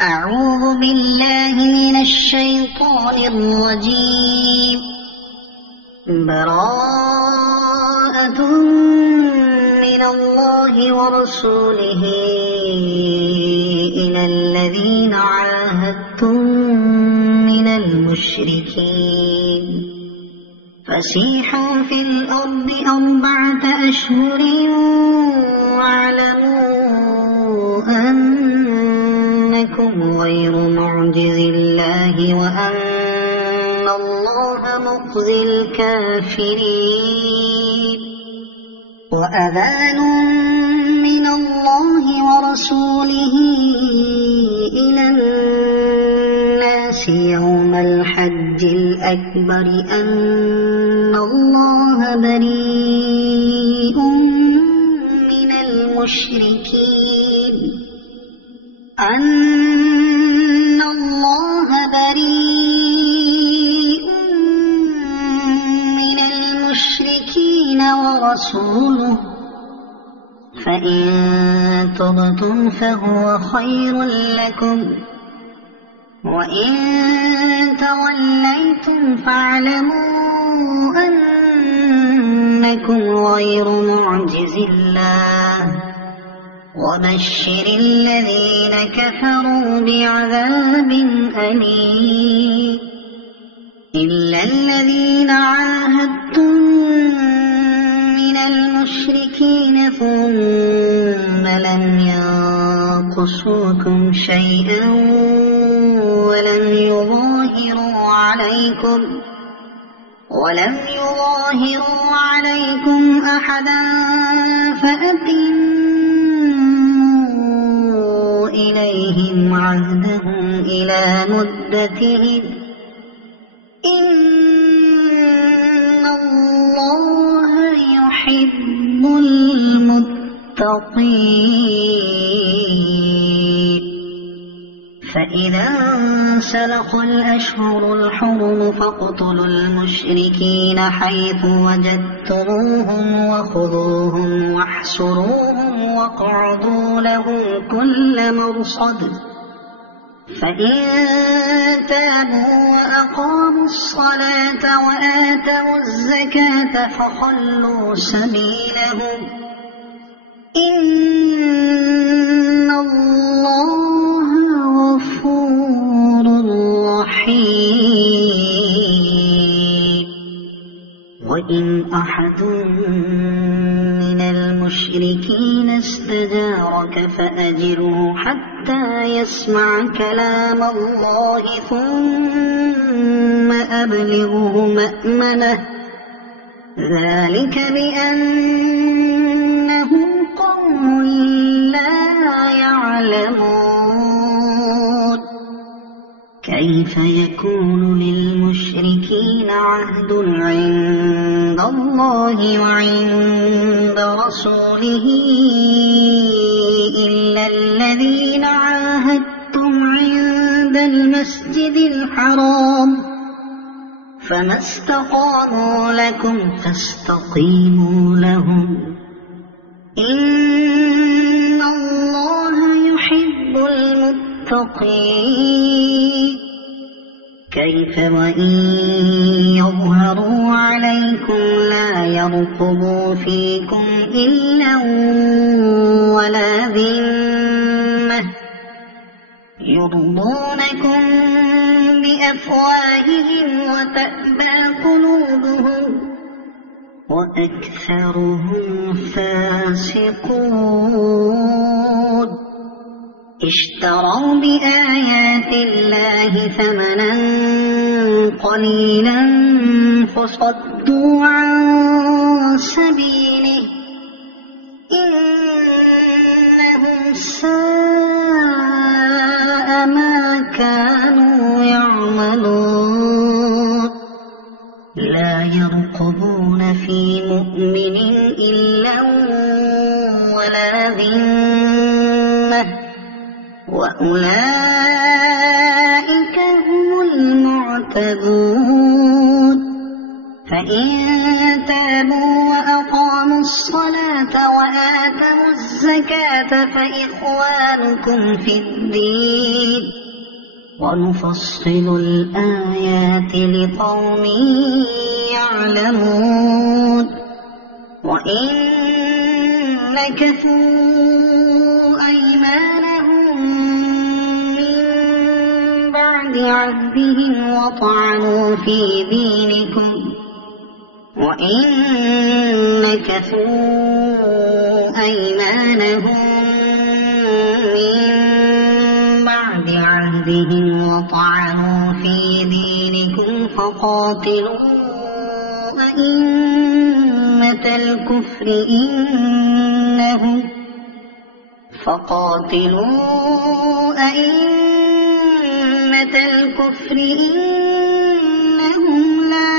أعوذ بالله من الشيطان الرجيم. براءة من الله ورسوله إلى الذين عاهدتم من المشركين فسيحوا في الأرض 4 أشهر واعلموا أنكم غير معجز الله وأن الله مخزي الكافرين. وأذان من الله ورسوله إلى الناس يوم الحج الأكبر أن الله بريء من المشركين ورسوله فإن تبتم فهو خير لكم وإن توليتم فاعلموا أنكم غير معجز الله وبشر الذين كفروا بعذاب أليم. إلا الذين عاهدتم من المشركين ثم لم ينقصوكم شيئا ولم يظاهروا عليكم أحدا فأتموا إليهم عهدهم إلى مدتهم إن الله يحب المتقين. فإذا انسلخ الأشهر الحرم فاقتلوا المشركين حيث وجدتموهم وخذوهم واحصروهم واقعدوا لهم كل مرصد. فإن تابوا وأقاموا الصلاة وآتوا الزكاة فخلوا سبيلهم إن الله غفور رحيم. وإن أحد من المشركين استجارك فأجره حتى يسمع كلام الله ثم أبلغه مأمنه ذلك بأنهم قوم لا يعلمون. كيف يكون للمشركين عهد عند الله وعند رسوله إلا الذين عاهدتم عند المسجد الحرام فما استقاموا لكم فاستقيموا لهم إن الله يحب المتقين. كيف وإن يظهروا عليكم لا يرقبوا فيكم إلا ولا ذمة يرضونكم بأفواههم وتأبى قلوبهم وأكثرهم فاسقون. اشتروا بآيات الله ثمنا قليلا فصدوا عن سبيله إنهم ساء ما كانوا يعملون. لا يرقبون في مؤمن إلا ولا ذمة وأولئك هم المعتدون. فإن تابوا وأقاموا الصلاة وآتوا الزكاة فإخوانكم في الدين ونفصل الآيات لقوم يعلمون وإن نكثوا أيمانهم من بعد عهدهم وطعنوا في دينكم فقاتلوا أئمة الكفر إنهم لا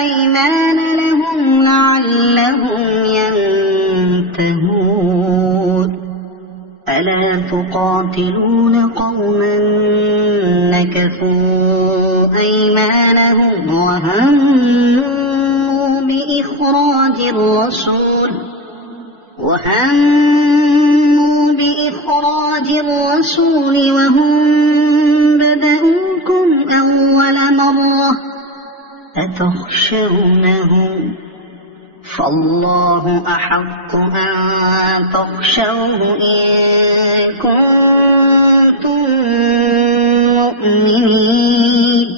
أيمان لهم لعلهم ينتهون ألا تقاتلون قوما نكثوا أيمانهم وهموا بإخراج الرسول وهم بدؤوكم أول مرة أتخشونهم فالله أحق أن تخشوه إن كنتم مؤمنين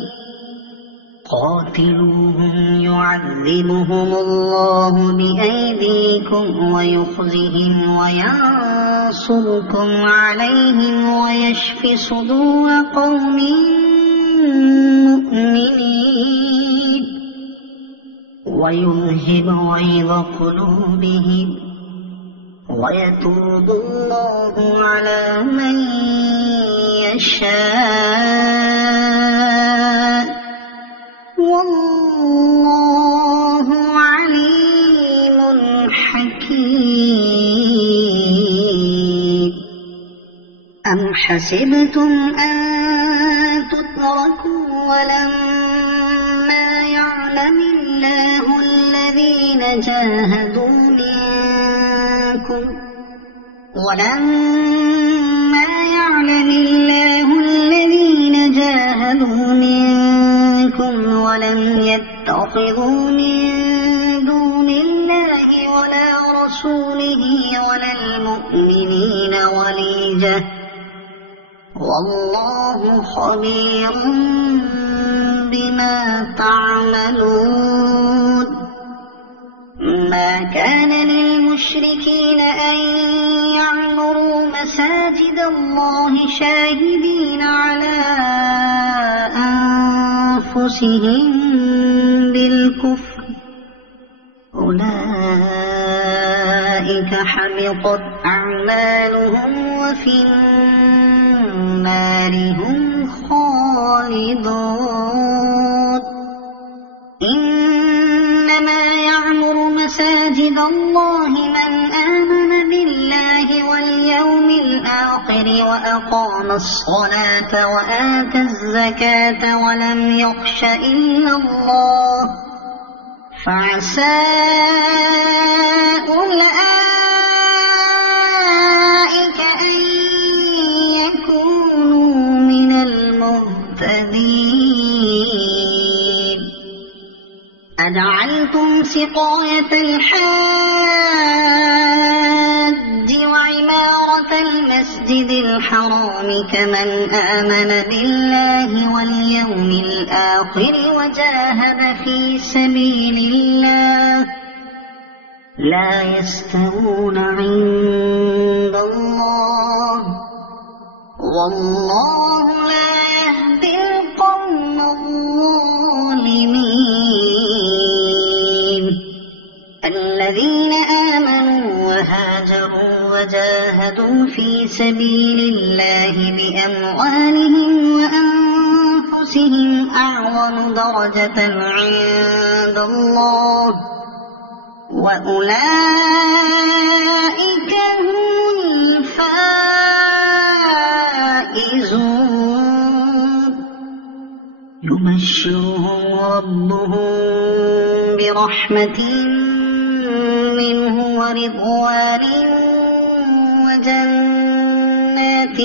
قاتلوهم يعذبهم الله بأيديكم ويخزهم وينصركم عليهم ويشف صدور قوم مؤمنين ويذهب غيظ قلوبهم ويتوب الله على من يشاء والله عليم حكيم أم حسبتم أن تتركوا ولما يعلم الله الذين جاهدوا منكم ولم يتخذوا من دون الله ولا رسوله ولا المؤمنين وليجة والله خبير بما تعملون ما كان للمشركين أن يعمروا مساجد الله شاهدين على أنفسهم بالكفر أولئك حبطت أعمالهم وفي النار هم خالدون إنما يعمر مساجد الله من آمن بالله واليوم الآخر وأقام الصلاة وآتى الزكاة ولم يخش إلا الله فعسى أولئك أن يكونوا من المهتدين أجعلتم سقاية الحاج وعمارة المسجد الحرام كمن آمن بالله واليوم الآخر وجاهد في سبيل الله لا يستوون عند الله والله لا يهدي القوم الظالمين الذين آمنوا وهاجروا وجاهدوا في سبيل الله بأموالهم وأنفسهم أعظم درجة عند الله وأولئك هم الفائزون يبشرهم ربهم برحمة ورضوان وجنات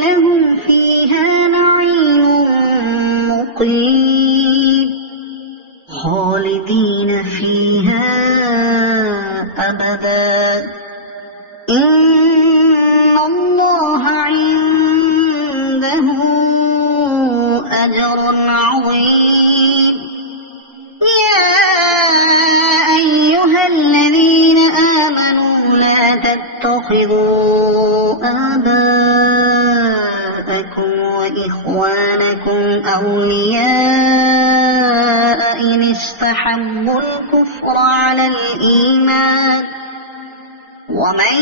لهم فيها نعيم مقيم خالدين فيها أبدا إن الله عنده أجر عظيم يا أيها الذين آمنوا لا تتخذوا آباءكم وإخوانكم أولياء إن استحبوا الكفر على الإيمان ومن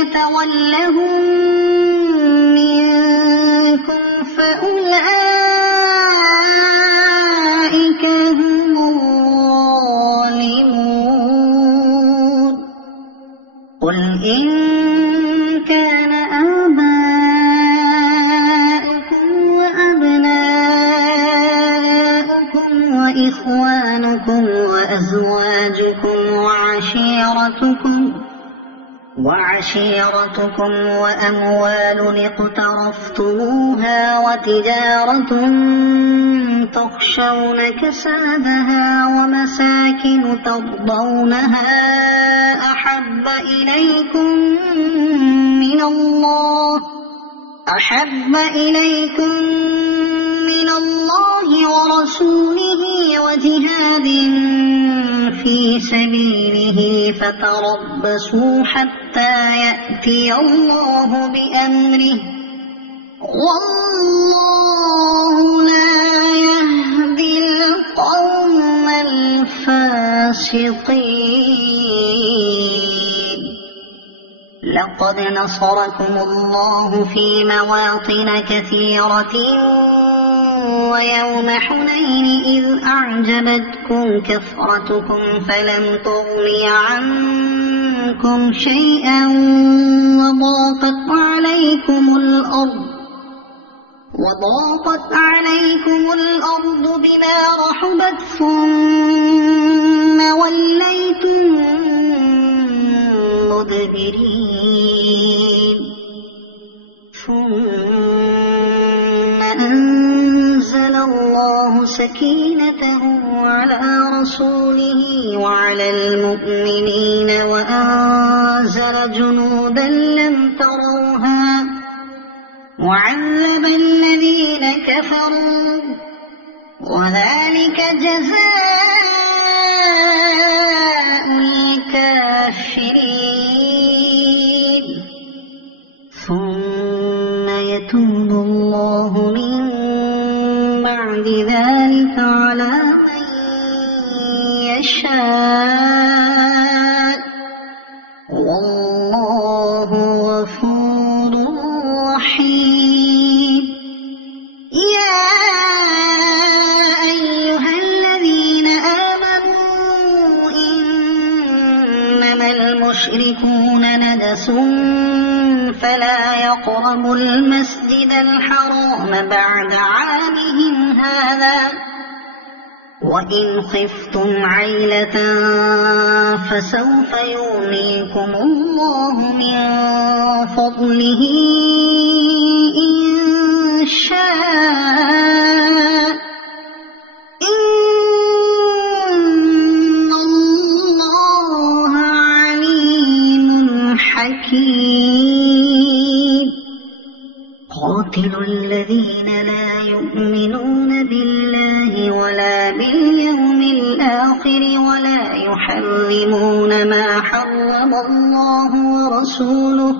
يتولهم منكم فأولئك هم الظالمون قل إن كان آباؤكم وأبناؤكم وإخوانكم وأزواجكم وعشيرتكم وأموال اقترفتموها وتجارة تخشون كسادها ومساكن ترضونها أحب إليكم من الله ورسوله وجهاد في سبيله فتربصوا حتى يأتي الله بأمره والله لا يهدي القوم الفاسقين لقد نصركم الله في مواطن كثيرة ويوم حنين إذ أعجبتكم كثرتكم فلم تغن عنكم شيئا وضاقت عليكم الأرض بما رحبت ثم وليتم مدبرين ثم أنزل الله سكينته على رسوله وعلى المؤمنين وأنزل جنودا لم تروها وعذب الذين كفروا وذلك جزاء الكافرين ثم يتوب الله من بعد ذلك على من يشاء والله غفور رحيم يا أيها الذين آمنوا إنما المشركون نجس فلا يقربوا المسجد الحرام بعد عامهم هذا وإن خفتم عيلة فسوف يغنيكم الله من فضله إن شاء إن الله عليم حكيم قاتلوا الذين لا يؤمنون بالله ولا باليوم الآخر ولا يحرمون ما حرم الله ورسوله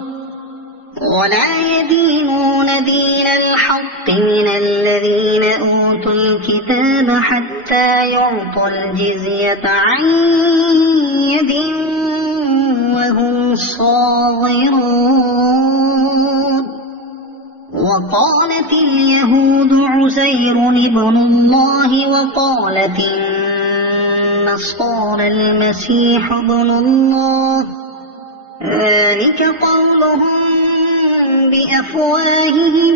ولا يدينون دين الحق من الذين أوتوا الكتاب حتى يعطوا الجزية عن يد وهم صاغرون وقالت اليهود عزير ابن الله وقالت النصارى المسيح ابن الله ذلك قولهم بأفواههم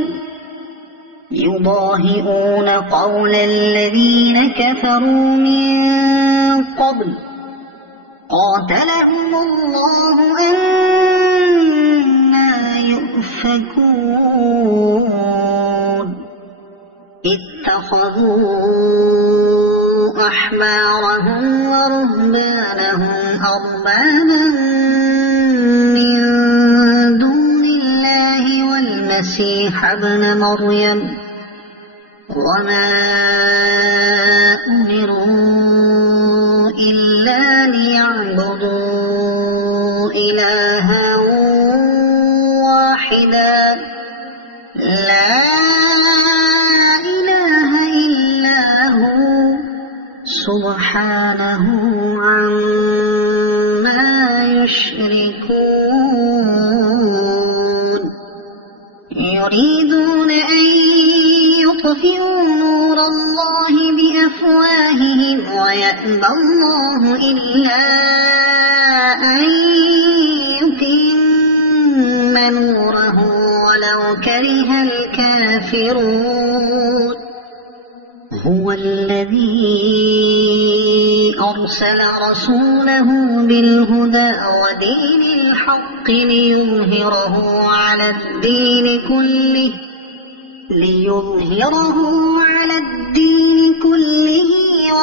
يضاهئون قول الذين كفروا من قبل قاتلهم الله أنى يؤفكون اتخذوا أحبارهم ورهبانهم أربابا من دون الله والمسيح ابن مريم وما أمروا إلا ليعبدوا إلها واحدا لا إله إلا هو سبحانه عما يشركون يريدون أن يطفئوا نور الله بأفواههم ويأبى الله إلا أن يتم نوره ولو كره الكافرون هو الذي أرسل رسوله بالهدى ودين الحق ليظهره على الدين كله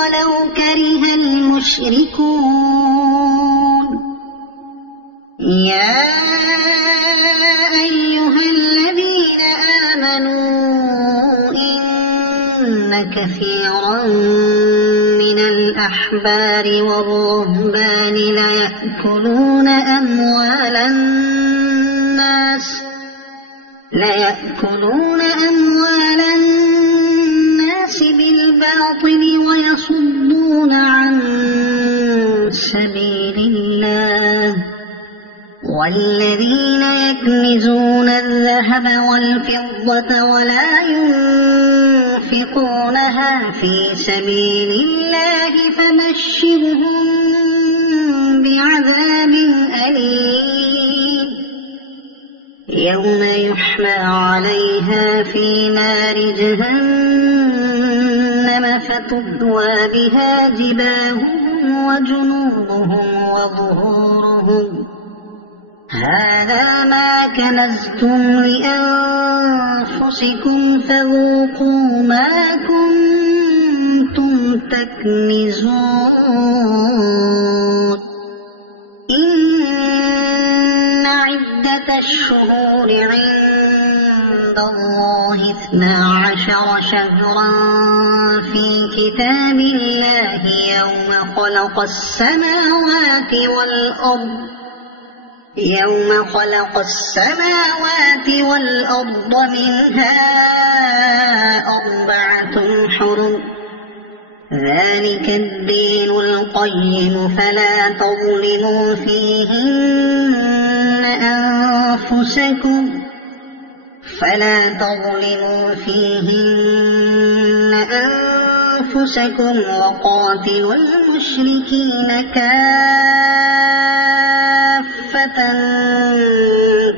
ولو كره المشركون يا أيها الذين آمنوا إن كثيرا من الأحبار والرهبان ليأكلون أموال الناس بالباطل ويصدون عن سبيل الله والذين يكنزون الذهب والفضة ولا ينفقونها في سبيل الله فبشرهم بعذاب أليم يوم يحمى عليها في نار جهنم فتكوى بها جباههم وجنوبهم وظهورهم هذا ما كنزتم لأنفسكم فذوقوا ما كنتم تكنزون إن عدة الشهور عند الله 12 شهرا في كتاب الله يوم خلق السماوات والأرض منها 4 حرم ذلك الدين القيم فلا تظلموا فيهن أنفسكم وقاتلوا المشركين كافة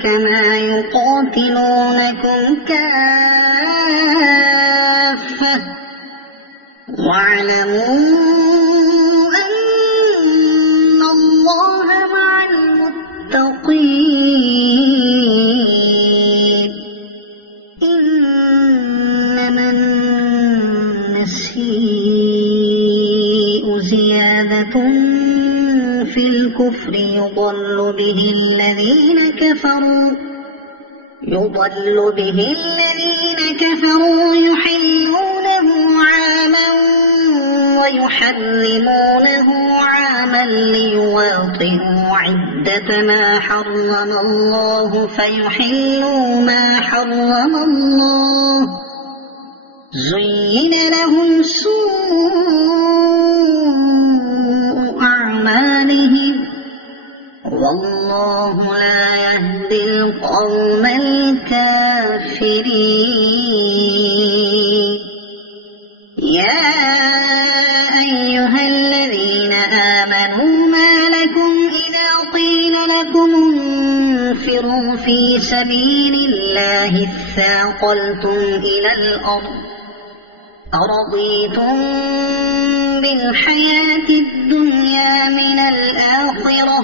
كما يقاتلونكم كافة واعلموا أن الله مع المتقين إنما النسيء زيادة في الكفر يضل به الذين كفروا يحلونه عاما ويحرمونه عاما ليواطئوا عدة ما حرم الله فيحلوا ما حرم الله زين لهم سوء أعمالهم والله لا يهدي القوم الكافرين يا أيها الذين آمنوا ما لكم إذا قيل لكم انفروا تنفروا في سبيل الله اثاقلتم إلى الأرض أرضيتم بالحياة الدنيا من الآخرة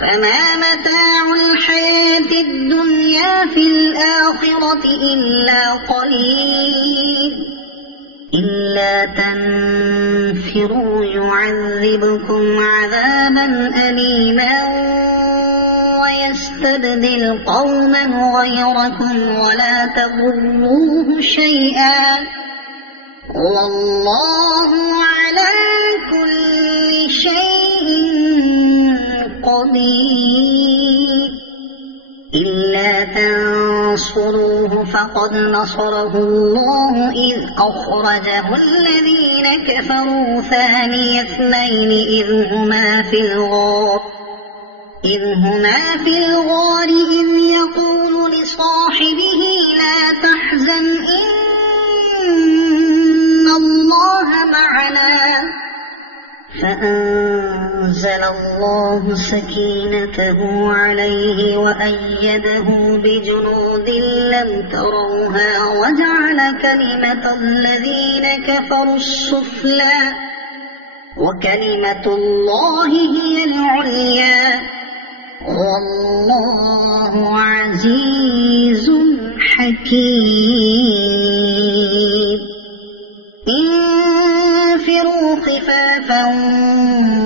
فما متاع الحياة الدنيا في الآخرة إلا قليل إلا تنفروا يعذبكم عذابا أليما ويستبدل قوما غيركم ولا تضروه شيئا والله على كل شيء قدير إلا تنصروه فقد نصره الله إذ أخرجه الذين كفروا ثاني اثنين إذ هما في الغار إذ يقول لصاحبه لا تحزن إن الله معنا فأنزل الله سكينته عليه وأيده بجنود لم تروها وجعل كلمة الذين كفروا السفلى وكلمة الله هي العليا والله عزيز حكيم انفروا خفافا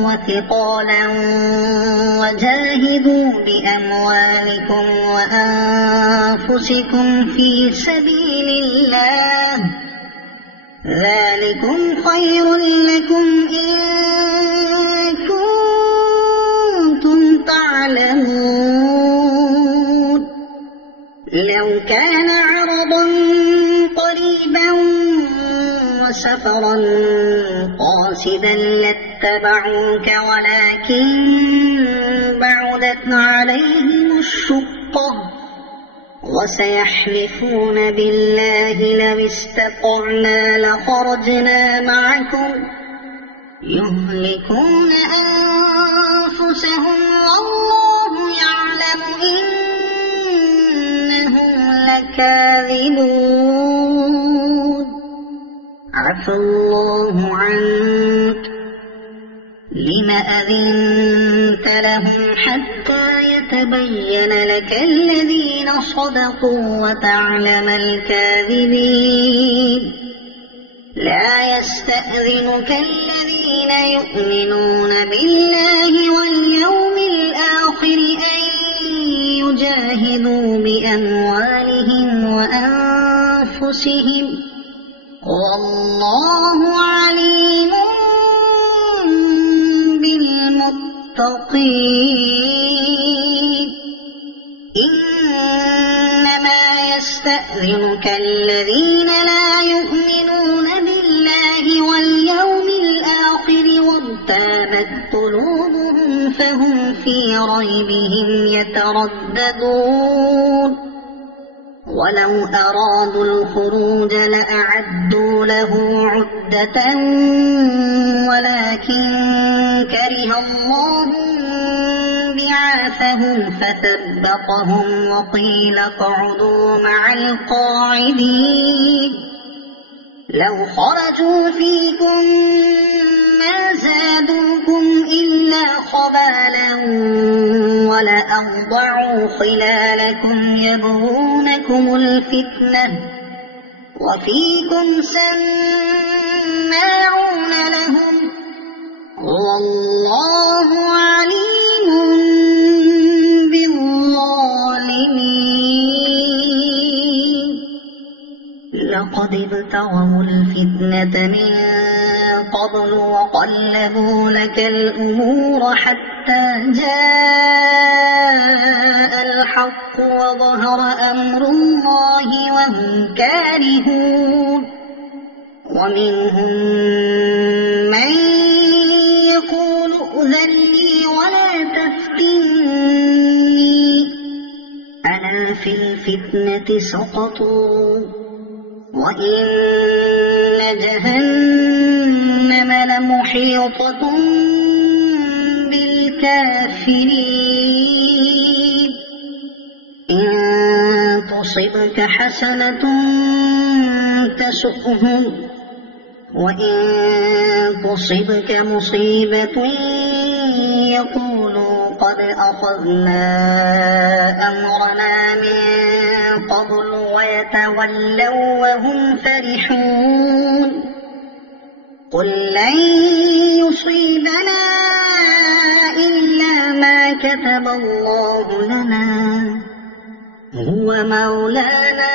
وثقالا وجاهدوا بأموالكم وأنفسكم في سبيل الله ذلكم خير لكم إن كنتم تعلمون لو كان عرضا قريبا وسفرا قاصدا لاتبعوك ولكن بعدت عليهم الشقة وسيحلفون بالله لو استطعنا لخرجنا معكم يهلكون أنفسهم والله يعلم إنهم لكاذبون عفى الله عنك لم أذنت لهم حتى يتبين لك الذين صدقوا وتعلم الكاذبين لا يستأذنك الذين يؤمنون بالله واليوم الآخر أن يجاهدوا بأموالهم وأنفسهم والله عليم بالمتقين إنما يستأذنك الذين لا يؤمنون بالله واليوم الآخر وارتابت قلوبهم فهم في ريبهم يترددون ولو أرادوا الخروج لأعدوا له عدة ولكن كره الله بعاثهم فثبطهم وقيل اقعدوا مع القاعدين لو خرجوا فيكم ما زادوكم إلا خبالا ولأوضعوا خلالكم يبغونكم الفتنة وفيكم سماعون لهم والله عليم بالظالمين لقد ابتغوا الفتنة من قبل وقلبوا لك الأمور حتى جاء الحق وظهر أمر الله وهم كارهون ومنهم من يقول ائذن لي ولا تفتني ألا في الفتنة سقطوا وإن جهنم لمحيطة بالكافرين تصبك حسنة تسؤهم وإن تصبك مصيبة يقولوا قد أخذنا أمرنا من قبل ويتولوا وهم فرحون قل لن يصيبنا إلا ما كتب الله لنا هو مولانا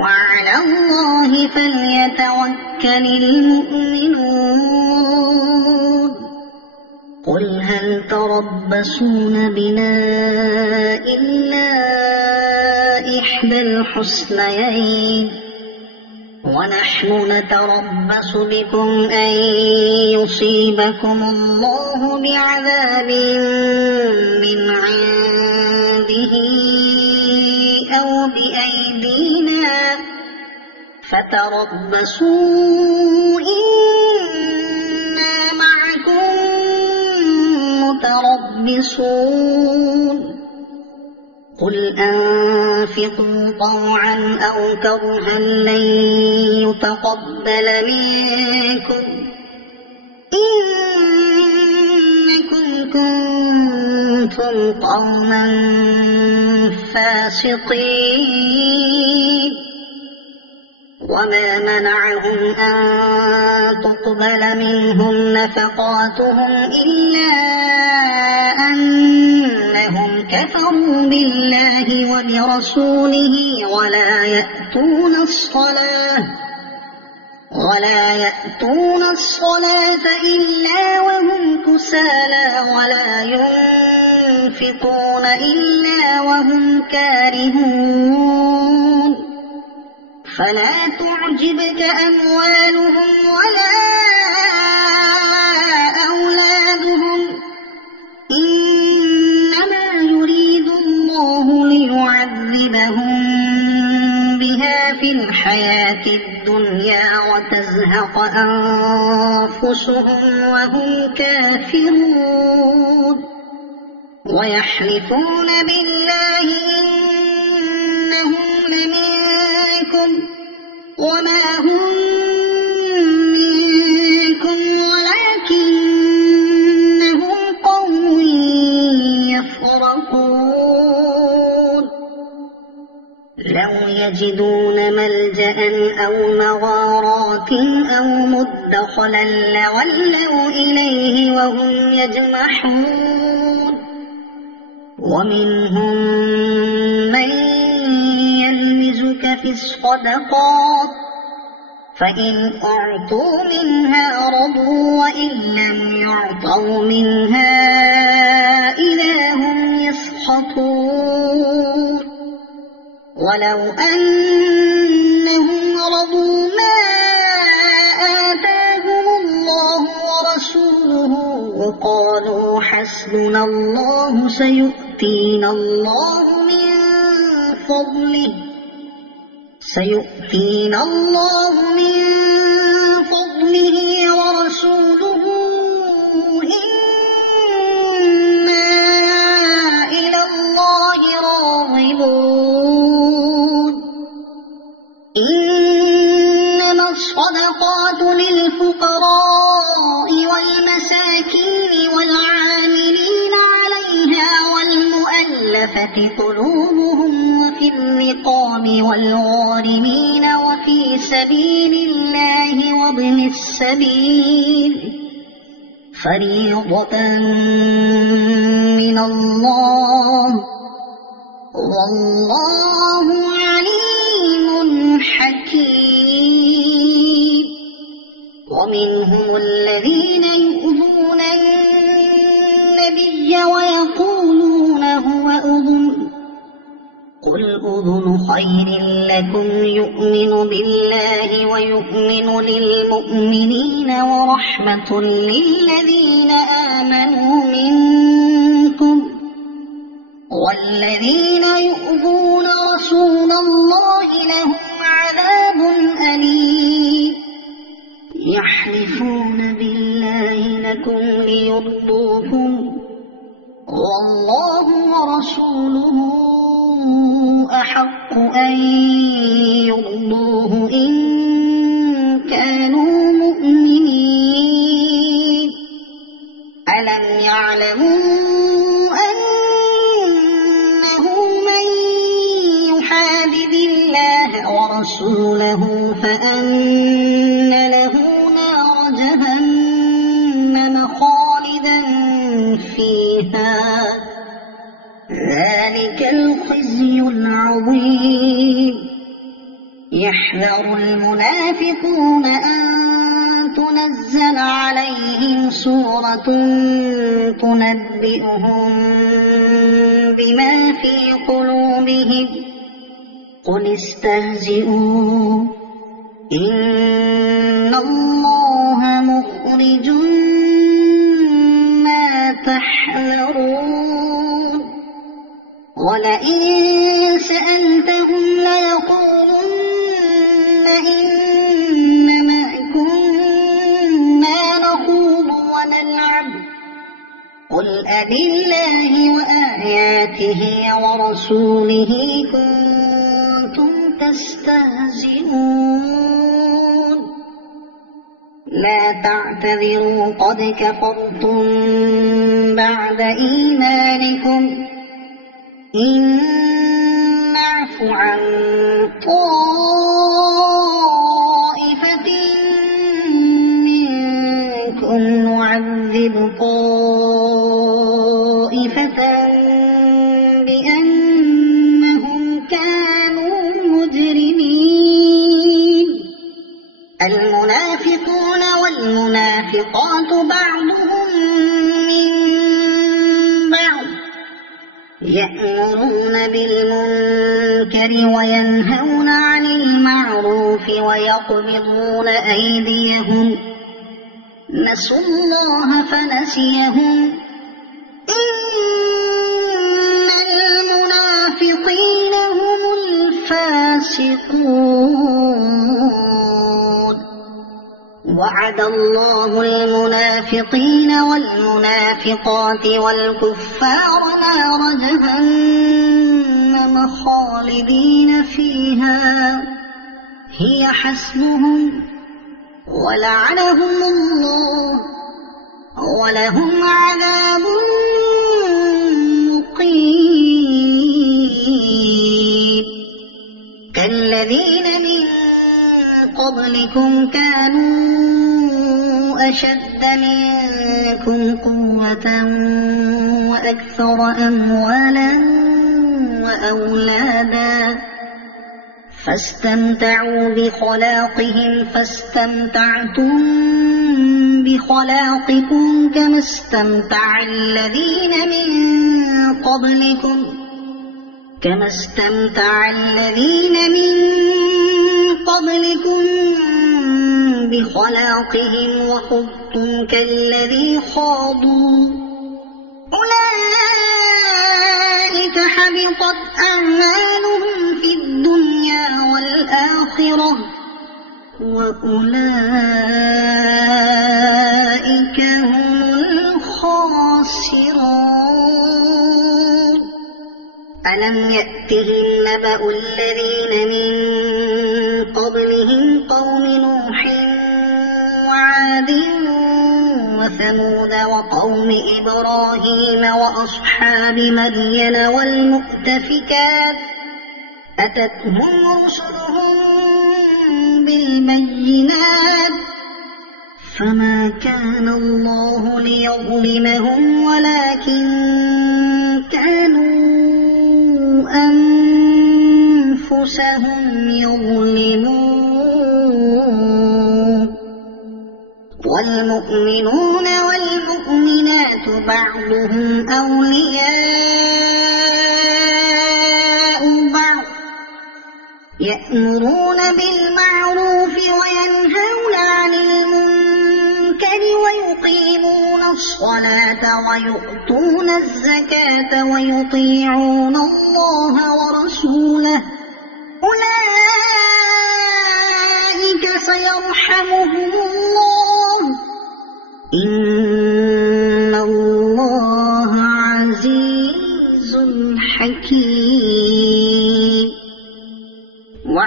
وعلى الله فليتوكل المؤمنون قل هل تربصون بنا إلا إحدى الحسنيين ونحن نتربص بكم أن يصيبكم الله بعذاب من عنده أو بأيدينا فتربصوا إنا معكم متربصون قل أنفقوا طوعا أو كرها لن يتقبل منكم إنكم كنتم قوما فاسقين وما منعهم أن تقبل منهم نفقاتهم إلا أنهم كفروا بالله وبرسوله ولا يأتون الصلاة إلا وهم كسالى ولا ينفقون إلا وهم كارهون فلا تعجبك أموالهم ولا أولادهم إنما يريد الله ليعذبهم بها في الحياة الدنيا وتزهق أنفسهم وهم كافرون ويحلفون بالله إنهم لمنكم وما هم منكم ولكنهم قوم يفرقون لو يجدون ملجأ أو مغارات أو مدخلا لولوا إليه وهم يجمحون ومنهم من يلمزك في الصدقات فإن أعطوا منها رضوا وإن لم يعطوا منها إذا هم يسخطون ولو أنهم رضوا ما آتاهم الله ورسوله وقالوا حسبنا الله سيؤتينا الله من فضله ورسوله إنا إلى الله راغبون إنما الصدقات للفقراء والمساكين والعاملين عليها والمؤلفة قلوبهم وفي الرقاب والغارمين وفي سبيل الله وابن السبيل فريضة من الله والله عليم حكيم ومنهم الذين يؤذون النبي ويقولون هو أذن قل أذن خير لكم يؤمن بالله ويؤمن للمؤمنين ورحمة للذين آمنوا منكم والذين يؤذون رسول الله لهم عذاب أليم يحلفون بالله لكم ليرضوكم والله ورسوله أحق أن يرضوه إن كانوا مؤمنين ألم يعلموا أنه من يحادد الله ورسوله فأن له نار جهنم خالدا فيها ذلك الخزي العظيم يحذر المنافقون أن تنزل عليهم سورة تنبئهم بما في قلوبهم قل استهزئوا إن الله مخرج ما تحذرون ولئن سألتهم ليقولن إنما كنا نخوض ونلعب قل أبالله وآياته ورسوله كنتم تستهزئون لا تعتذروا قد كفرتم بعد إيمانكم إن نعف عن طائفة منكم نعذب طائفة بأنهم كانوا مجرمين المنافقون والمنافقات بعضهم من بعض يأمرون بالمنكر وينهون عن المعروف ويقبضون أيديهم نسوا الله فنسيهم إن المنافقين هم الفاسقون وعد الله المنافقين والمنافقات والكفار نار جهنم خالدين فيها هي حسبهم ولعنهم الله ولهم عذاب مقيم كالذين من قبلكم كانوا أشد منكم قوة وأكثر أموالا وأولادا فاستمتعوا بخلاقهم فاستمتعتم بخلاقكم كما استمتع الذين من قبلكم بخلاقهم وخضتم كالذي خاضوا أولئك حبطت أعمالهم في الدنيا والآخرة وأولئك هم الخاسرون ألم يأتهم نبأ الذين من قبلهم قوم نوح وعاد وثمود وقوم إبراهيم وأصحاب مدين والمؤتفكات أتتهم رسلهم بالبينات فما كان الله ليظلمهم ولكن كانوا أنفسهم يظلمون والمؤمنون والمؤمنات بعضهم أولياء بعض يأمرون بالمعروف وينهون عن المنكر ويقيمون الصلاة ويؤتون الزكاة ويطيعون الله ورسوله أولئك سيرحمهم الله إن الله عزيز حكيم.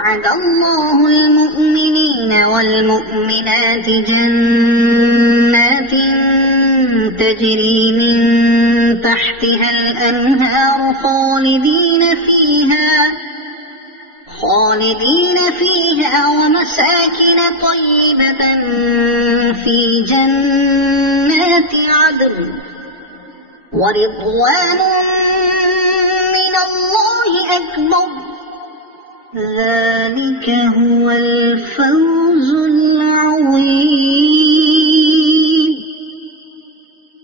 وعد الله المؤمنين والمؤمنات جنات تجري من تحتها الأنهار خالدين فيها ومساكن طيبة في جنات عدن ورضوان من الله أكبر ذلك هو الفوز العظيم.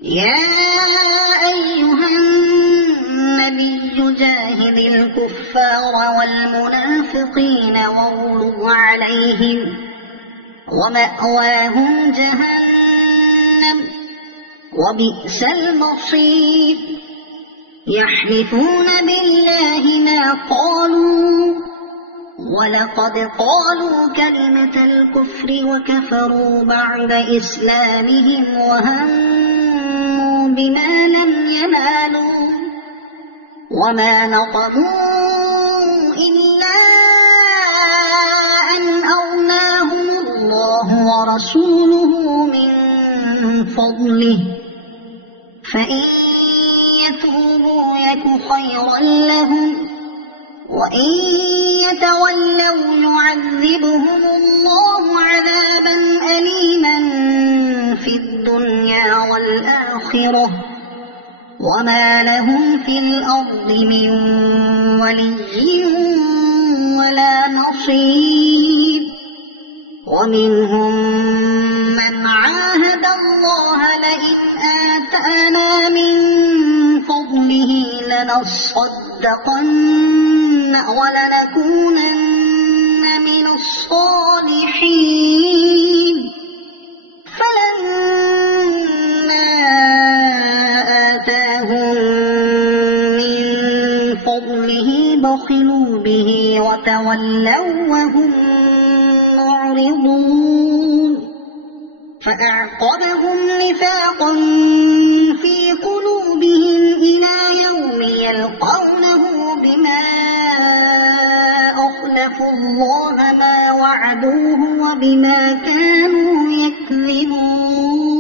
يا أيها النبي جاهد الكفار والمنافقين واغلظ عليهم ومأواهم جهنم وبئس المصير. يحلفون بالله ما قالوا ولقد قالوا كلمة الكفر وكفروا بعد إسلامهم وهموا بما لم ينالوا وما نقموا إلا أن أغناهم الله ورسوله من فضله فإن يتوبوا يك خيرا لهم وإن يتولوا يعذبهم الله عذابا أليما في الدنيا والآخرة وما لهم في الأرض من ولي ولا نصير. ومنهم من عاهد الله لئن آتانا من فضله لنصدقن ولنكونن من الصالحين. فلما آتاهم من فضله بخلوا به وتولوا وهم معرضون. فأعقبهم نفاقا في قلوبهم إلى يوم يلقونه بما أخلفوا الله ما وعدوه وبما كانوا يكذبون.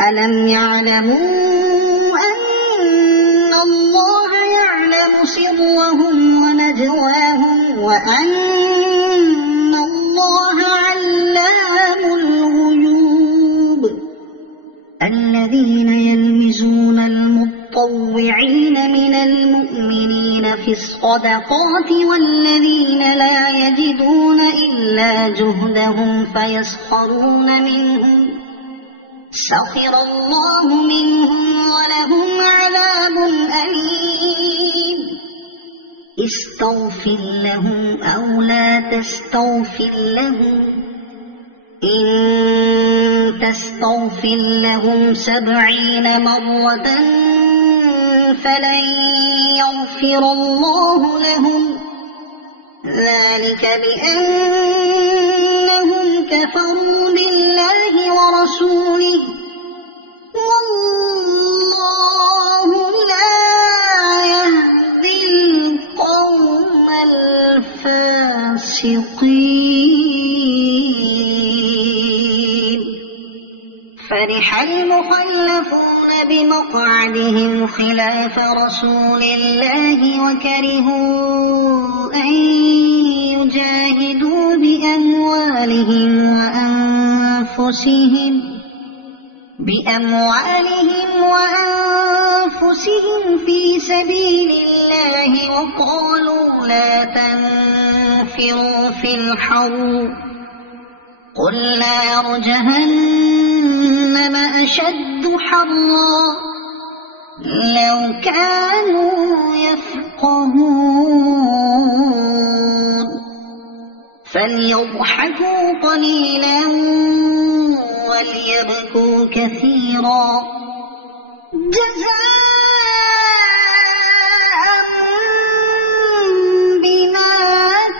ألم يعلموا أن الله يعلم سرهم ونجواهم وأن الله علام الغيوب. الذين يلمزون المطوعين من المؤمنين في الصدقات والذين لا يجدون إلا جهدهم فيسخرون منهم سخر الله منهم ولهم عذاب أليم. استغفر لهم أو لا تستغفر لهم إن تستغفر لهم 70 مرة فلن يغفر الله لهم ذلك بأنهم كفروا بالله ورسوله والله لا يهدي القوم الفاسقين. فرح المخلفون بمقعدهم خلاف رسول الله وكرهوا أن يجاهدوا بأموالهم وأنفسهم في سبيل الله وقالوا لا تنفروا في الحر قل نار جهنم أشد حرا لو كانوا يفقهون. فليضحكوا قليلا وليبكوا كثيرا جزاء بما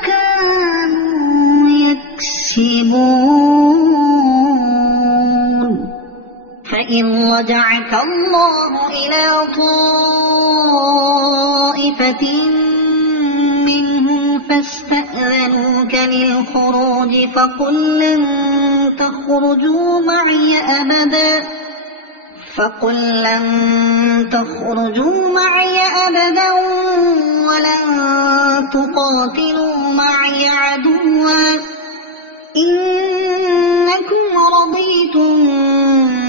كانوا يكسبون. فإن رجعك الله إلى طائفة منهم فاستأذنوك للخروج فقل لن تخرجوا معي أبدا ولن تقاتلوا معي عدوا إنكم رضيتم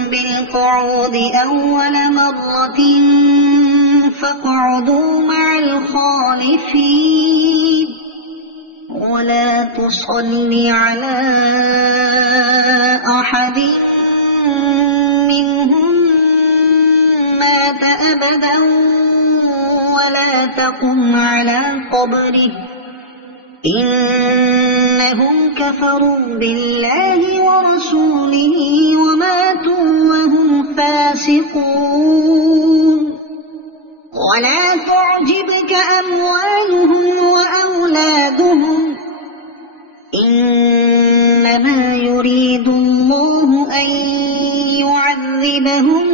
بالقعود أول مرة فاقعدوا مع الخالفين ولا تصل على أحد منهم مات أبدا ولا تقم على قبره إنهم كفروا بالله ورسوله وماتوا وهم فاسقون ولا تعجبك أموالهم وأولادهم إنما يريد الله أن يعذبهم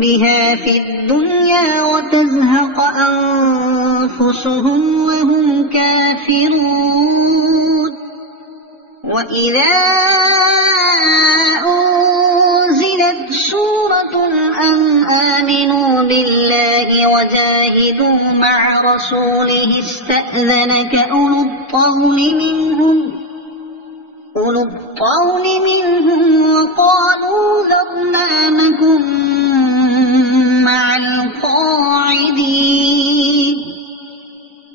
بها في الدنيا وتزهق أنفسهم وهم كافرون وإذا أنزلت سورة أن آمنوا بالله وجاهدوا مع رسوله استأذنك أولو الطول منهم وقالوا ذرنا نكن مع القاعدين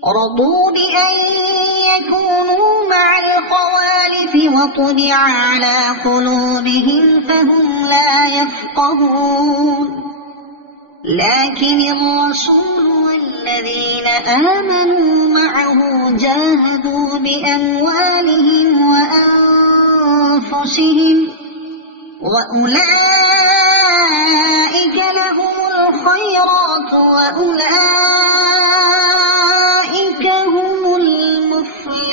رضوا بأن يكونوا مع الخوالف وطبع على قلوبهم فهم لا يفقهون لكن الرسول والذين آمنوا معه جاهدوا بأموالهم وأنفسهم وأولئك لهم الخيرات وأولئك هم المفلحون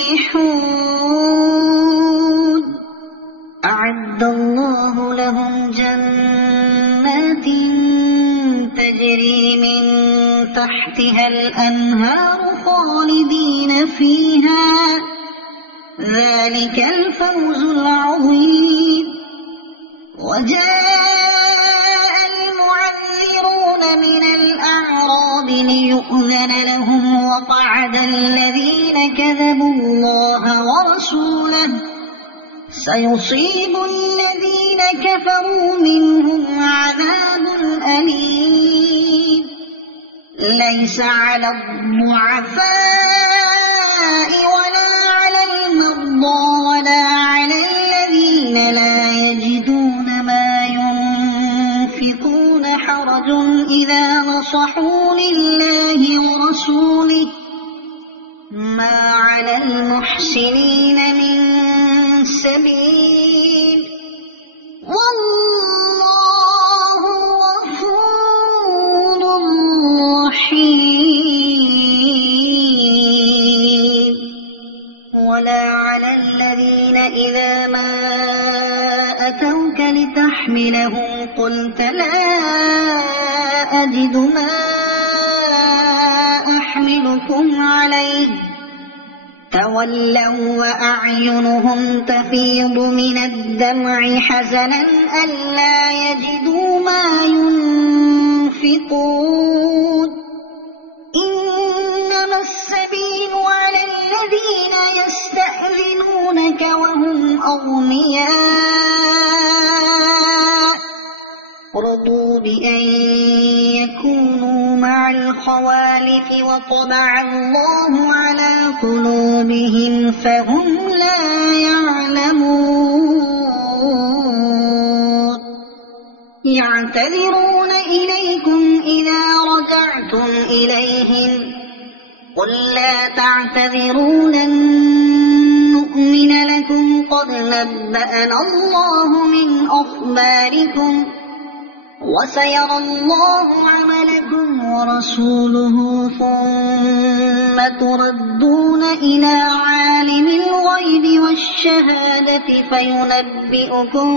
أعد الله لهم جنات تجري من تحتها الأنهار خالدين فيها ذلك الفوز العظيم وجاء المعذرون من الأعراب ليؤذن لهم وقعد الذين كذبوا الله ورسوله سيصيب الذين كفروا منهم عذاب أليم ليس على الضعفاء ولا على المرضى ولا على الذين لا يجدون ما ينفقون حرج إذا نصحوا لله ورسوله ما على المحسنين من سبيل والله غفور رحيم ولا على الذين إذا ما أتوك لتحملهم قلت لا أجد ما أحملكم عليه تولوا وأعينهم تفيض من الدمع حزنا ألا يجدوا ما ينفقون إنما السبيل على الذين يستأذنونك وهم أغنياء رضوا بأن يكونوا مع الخوالف وطبع الله على قلوبهم فهم لا يعلمون يعتذرون إليكم إذا رجعتم إليهم قل لا تعتذروا لن نؤمن لكم قد نبأنا الله من أخباركم وسيرى الله عملكم ورسوله ثم تردون إلى عالم الغيب والشهادة فينبئكم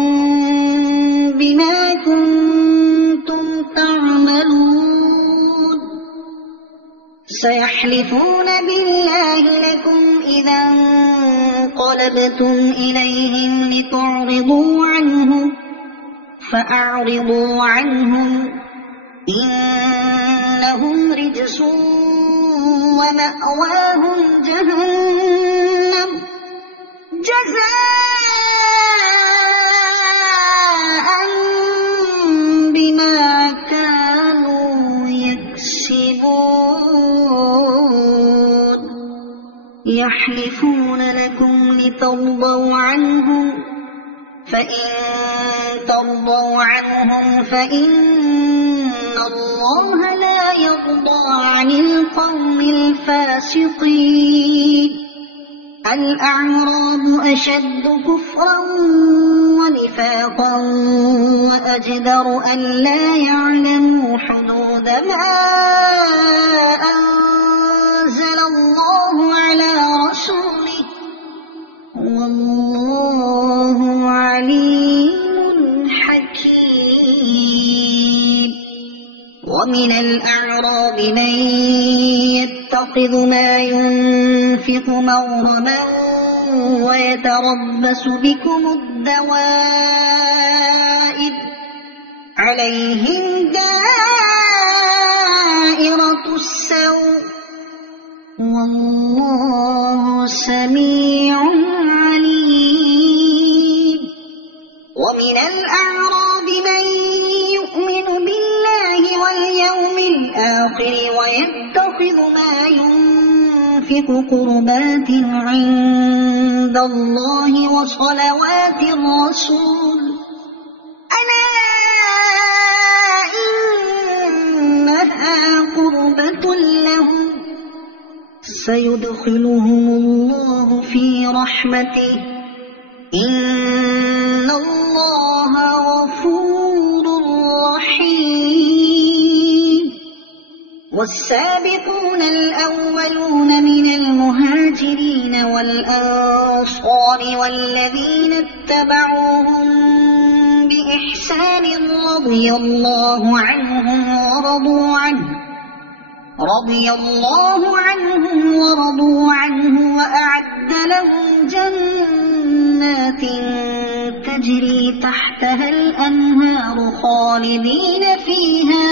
بما كنتم تعملون سيحلفون بالله لكم إذا انقلبتم إليهم لتعرضوا عنهم فأعرضوا عنهم إنهم رجس ومأواهم جهنم جزاء بما كانوا يكسبون يحلفون لكم لترضوا عنهم فإن ترضوا عنهم فإن الله لا يرضى عن القوم الفاسقين الأعراب أشد كفرا ونفاقا وأجدر أن لا يعلموا حدود ما أنزل الله على رسوله والله عليم حكيم ومن الأعراب من يتخذ ما ينفق مغرما ويتربص بكم الدوائر عليهم دائرة السوء والله سميع عليم ومن الأعراب من يؤمن بالله واليوم الآخر ويتخذ ما ينفق قربات عند الله وصلوات الرسول ألا إنها قربة لهم سيدخلهم الله في رحمته إن الله غفور رحيم والسابقون الأولون من المهاجرين والأنصار والذين اتبعوهم بإحسان رضي الله عنهم ورضوا عنه وأعد لهم جنات تجري تحتها الأنهار خالدين فيها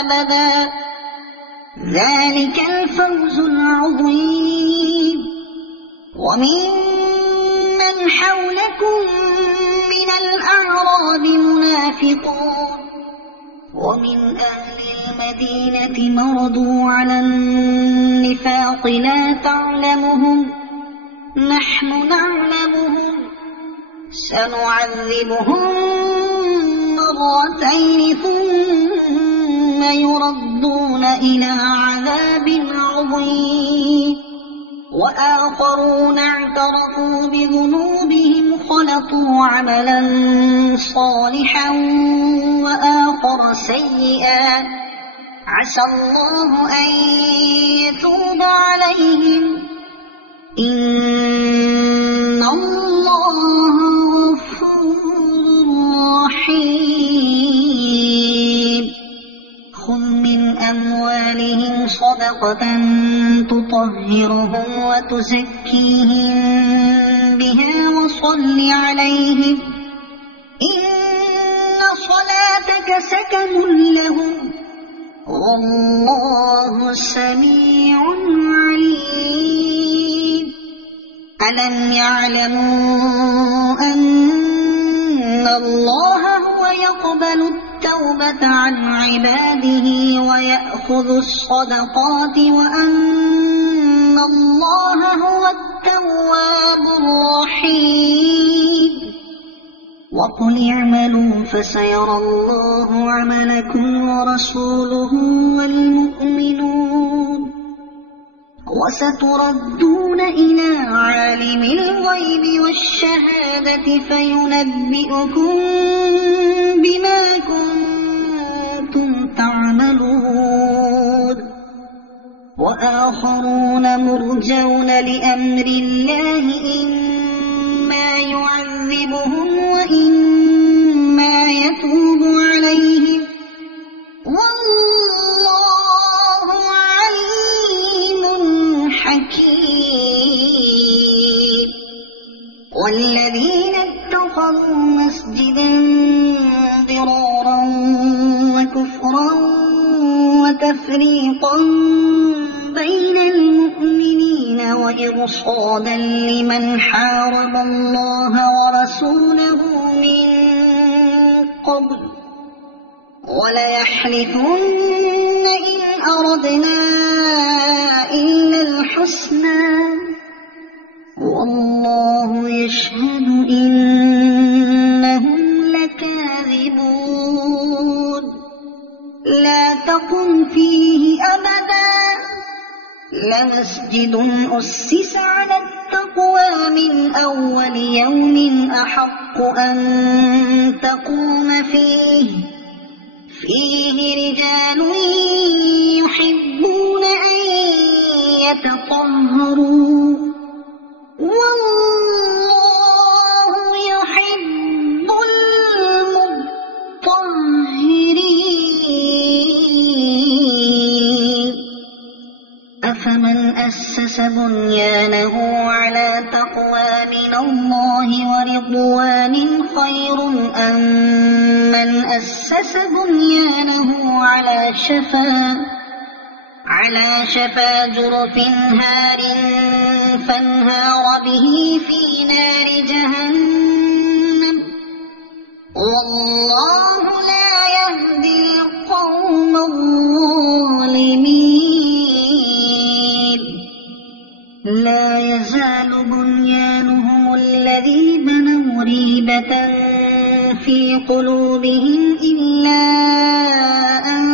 أبدا ذلك الفوز العظيم وممن حولكم من الأعراب منافقون ومن أهل المدينة مرضوا على النفاق لا تعلمهم نحن نعلمهم سنعذبهم مرتين ثم يردون إلى عذاب عظيم وآخرون اعترفوا بذنوبهم خلطوا عملا صالحا وآخر سيئا عسى الله أن يتوب عليهم إن الله غفور رحيم خذ من أموالهم صدقة تطهرهم وتزكيهم بها وصل عليهم إن صلاتك سكن لهم والله سميع عليم ألم يعلموا أن الله هو يقبل التوبة عن عباده ويأخذ الصدقات وأن الله هو التواب الرحيم وقل اعملوا فسيرى الله عملكم ورسوله والمؤمنون وستردون إلى عالم الغيب والشهادة فينبئكم بما كنتم تعملون وآخرون مرجون لأمر الله إما يعذبهم وإما يتوب عليهم والله عليم حكيم تفريقا بين المؤمنين وإرصادا لمن حارب الله ورسوله من قبل وليحلفن إن أردنا إلا الحسنى والله يشهد إنهم لكاذبون لا تقم فيه أبدا لمسجد أسس على التقوى من أول يوم أحق أن تقوم فيه رجال يحبون أن يتطهروا والله يحب المطهرين أفمن أسس بنيانه على تقوى من الله ورضوان خير أم من أسس بنيانه على شفا جرف هار فانهار به في نار جهنم والله لا يهدي القوم الظالمين لا يزال بنيانهم الذي بنوا ريبة في قلوبهم إلا أن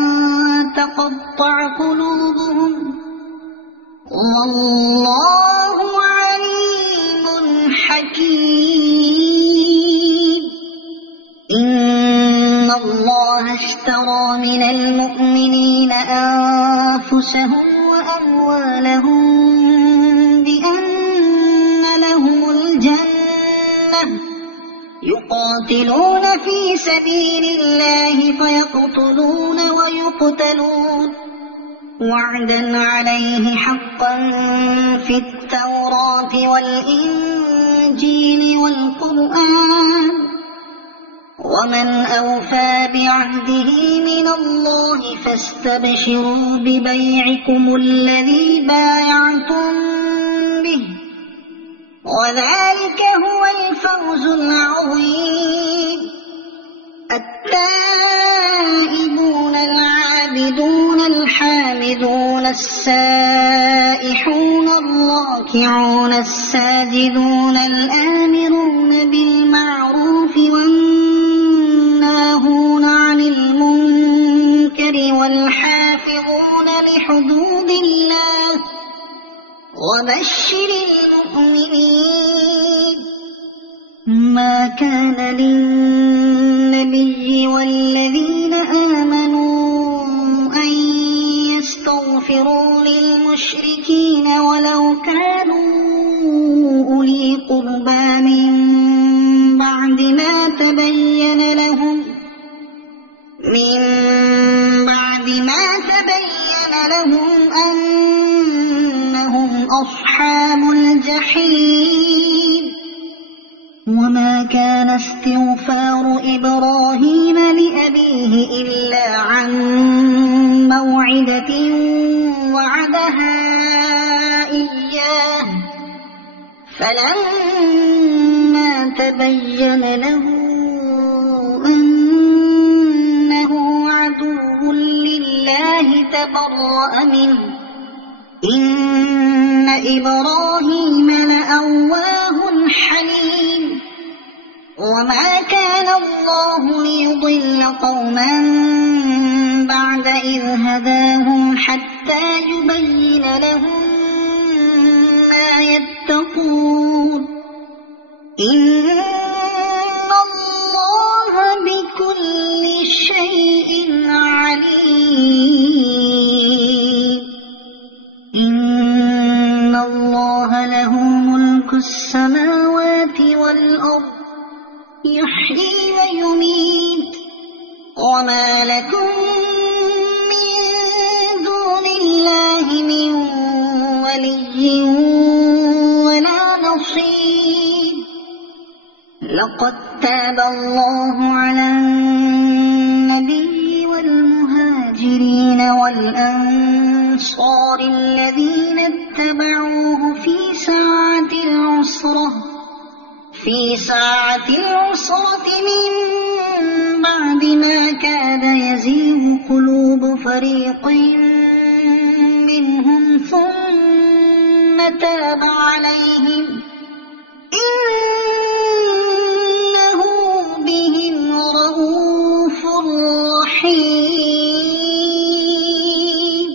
تقطع قلوبهم والله عليم حكيم إن الله اشترى من المؤمنين أنفسهم وأموالهم بأن لهم الجنة يقاتلون في سبيل الله فيقتلون ويقتلون وعدا عليه حقا في التوراة والإنجيل والقرآن ومن أوفى بعهده من الله فاستبشروا ببيعكم الذي بايعتم به وذلك هو الفوز العظيم التائبون العابدون الحامدون السائحون الراكعون الساجدون الآمرون بالمعروف والناهون عن المنكر والحافظون لحدود الله وبشر المؤمنين ما كان للنبي والذين آمنوا أن يستغفروا للمشركين ولو كانوا أولي قربى من بعد ما تبين لهم أنهم أصحاب الجحيم وما كان استغفار إبراهيم لأبيه إلا عن موعدة وعدها إياه فلما تبين له أنه عدو لله تبرأ منه إن إبراهيم لأواه حليم وما كان الله ليضل قوما بعد إذ هداهم حتى يبين لهم ما يتقون إن الله بكل شيء عليم إن الله له ملك السماوات والأرض يحيي ويميت وما لكم من دون الله من ولي ولا نصير لقد تاب الله على النبي والمهاجرين والأنصار الذين اتبعوه في ساعة العسرة من بعد ما كاد يزيغ قلوب فريق منهم ثم تاب عليهم إنه بهم رءوف رحيم.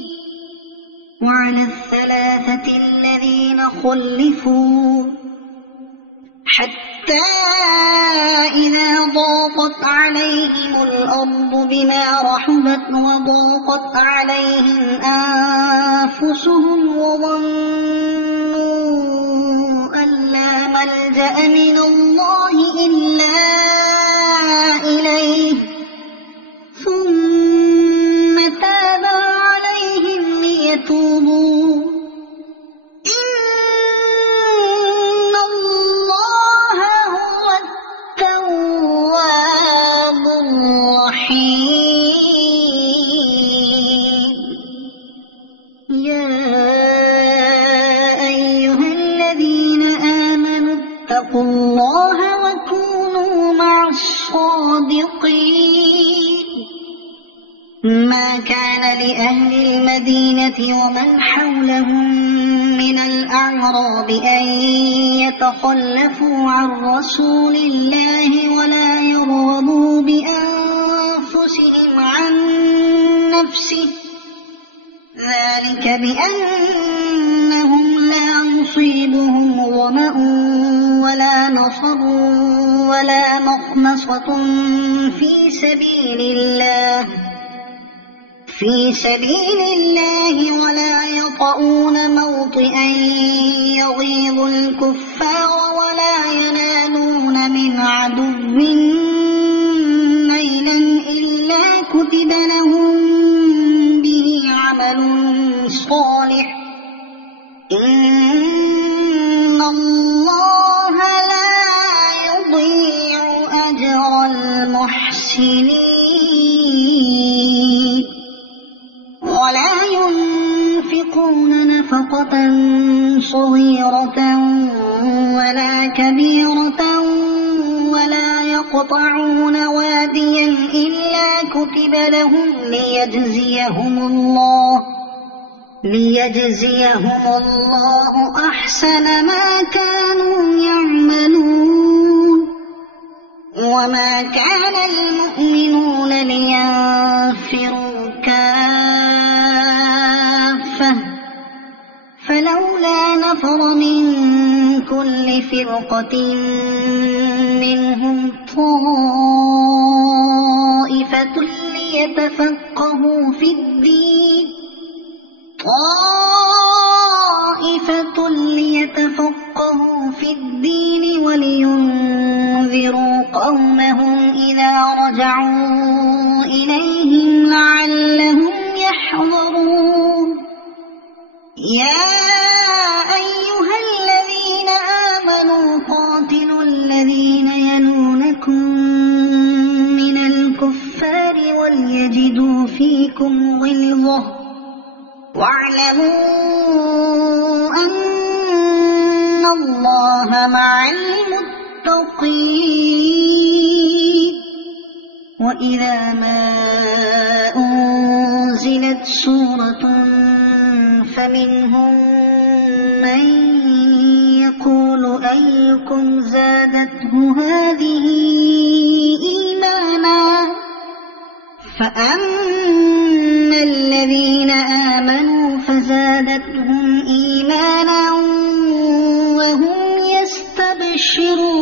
وعلى الثلاثة الذين خلفوا حتى إذا ضاقت عليهم الأرض بما رحبت وضاقت عليهم أنفسهم وظنوا أن لا ملجأ من الله إلا إليه ثم تاب عليهم ليتوبوا إن الله هو التواب الرحيم. يا أيها الذين آمنوا اتقوا الله وكونوا مع الصادقين. ما كان لأهل المدينة ومن حولهم من الأعراب أن يتخلفوا عن رسول الله ولا يرغبوا بأنفسهم عن نفسه ذلك بأنهم لا يصيبهم ظمأ ولا نصب ولا مخمصة في سبيل الله ولا يطؤون موطئا يغيظ الكفار ولا ينالون من عدو نيلا إلا كتب لهم به عمل صالح إن الله لا يضيع أجر المحسنين. ولا ينفقون نفقة صغيرة ولا كبيرة ولا يقطعون واديا إلا كتب لهم ليجزيهم الله أحسن ما كانوا يعملون. وما كان المؤمنون لينفروا كافة فلولا نفر من كل فرقة منهم طائفة ليتفقهوا في الدين ولينذروا قومهم إذا رجعوا إليهم لعلهم يحذرون. يا أيها الذين آمنوا قاتلوا الذين يلونكم من الكفار وليجدوا فيكم غلظة واعلموا أن الله مع المتقين. وإذا ما أنزلت سورة فمنهم من يقول أيكم زادته هذه إيمانا فأما الذين آمنوا فزادتهم إيمانا وهم يستبشرون.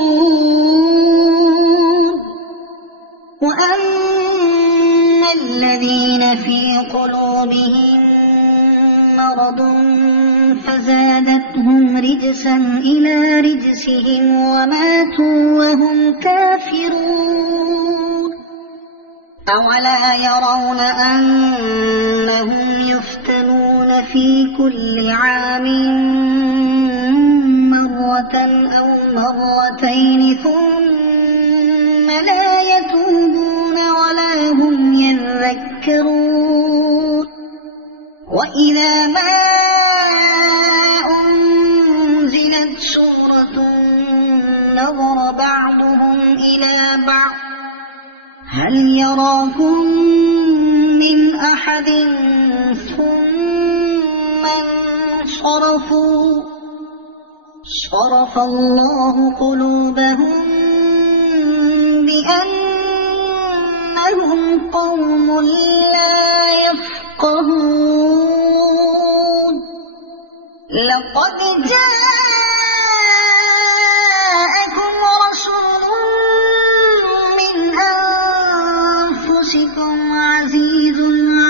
وأما الذين في قلوبهم مرض فزادتهم رجسا إلى رجسهم وماتوا وهم كافرون. أولا يرون أنهم يفتنون في كل عام مرة أو مرتين ثم لا يتوبون ولا هم يذكرون. وإذا ما أنزلت سورة نظر بعضهم إلى بعض هل يراكم من أحد ثم انصرفوا صرف الله قلوبهم بأنهم قوم لا يفقهون لقد جاءكم رسول من أنفسكم عزيز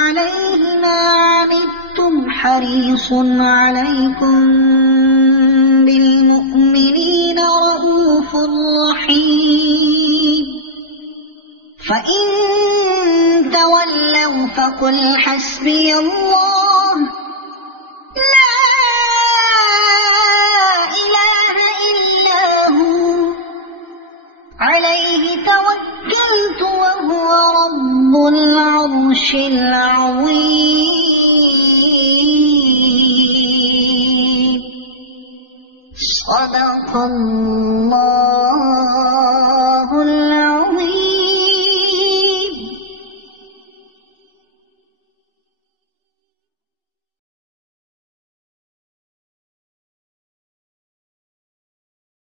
عليه ما عنتم حريص عليكم بالمؤمنين رءوف رحيم فإن تولوا فقل حسبي الله لا إله إلا هو عليه توكلت وهو رب العرش العظيم صدق الله